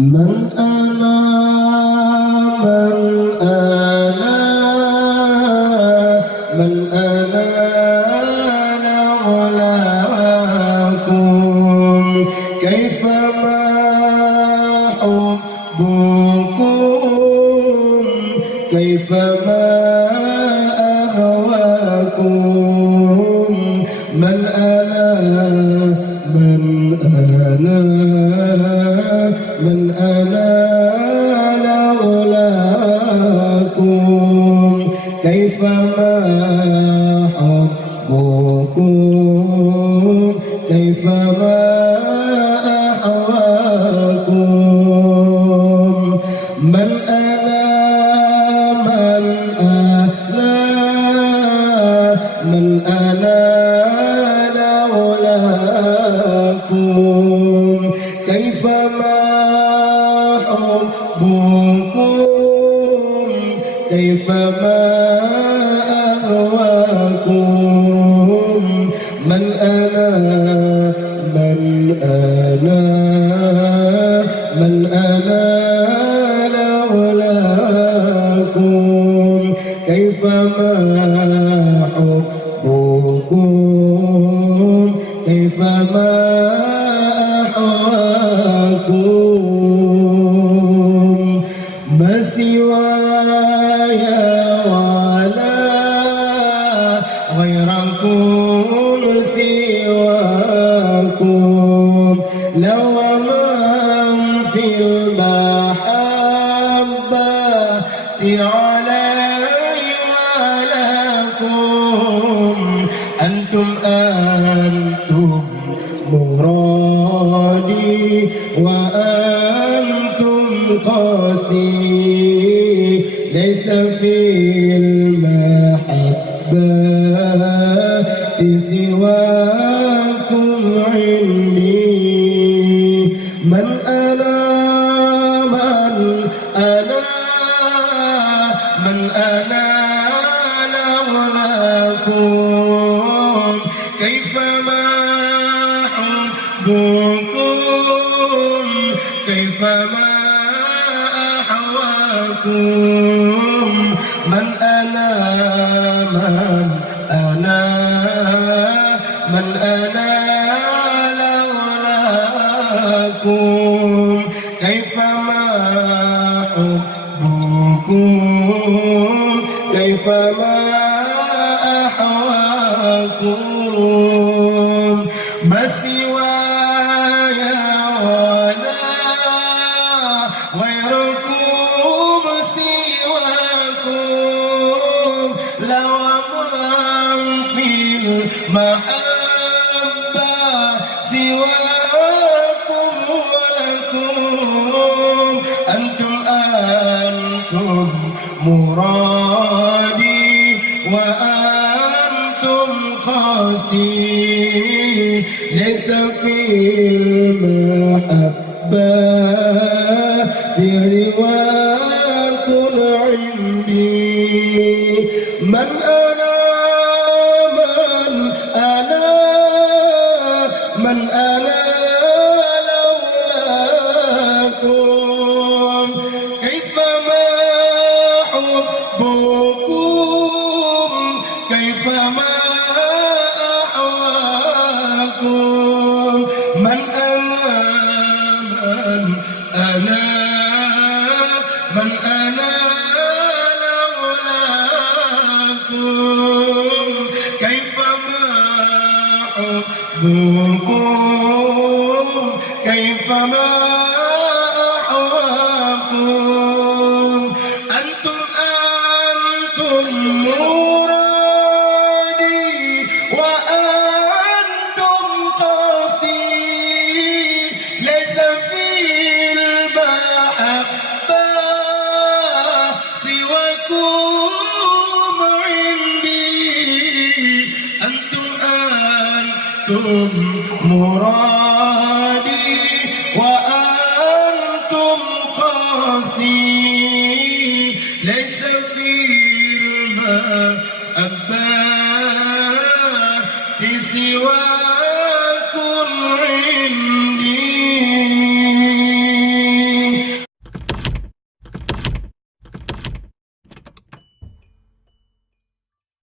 من أنا من أنا لولاكم كيفما حبكم كيفما أهواكم من أنا من أنا من أنا لولاكم كيفما حبكم كيفما أحواكم من أنا من أنا لولاكم كيفما حبكم كيفما أهواكم من أنا من أنا من أنا لولاكم كيفما حبكم كيفما أحواكم ما سواي ولا غيركم سواكم لو من في المحبة علي ولكم أنتم مرادي وأنتم قصدي ليس في المحبة سواكم عندي من أنا من أنا من أنا لولاكم كيفما حبكم كيفما أحواكم من أنا من أنا من أنا لولاكم كيفما حبكم كيفما أحواكم ما سواي ولا غيركم سواكم لو من في المحبة سواكم ولكم أنتم مرادي وأنتم قصدي ليس في المحبة رواك عندي من أنا من أنا من أنا لولاكم كيفما حبكم كيفما أحواكم من أنا من أنا من أنا لولاكم كيفما حبكم كيفما أحواكم أنتم مرادي وأنتم قصدي ليس في المحبة سواكم عندي أنتم مرادي وأنتم قصدي ليس في المحبة سواكم عندي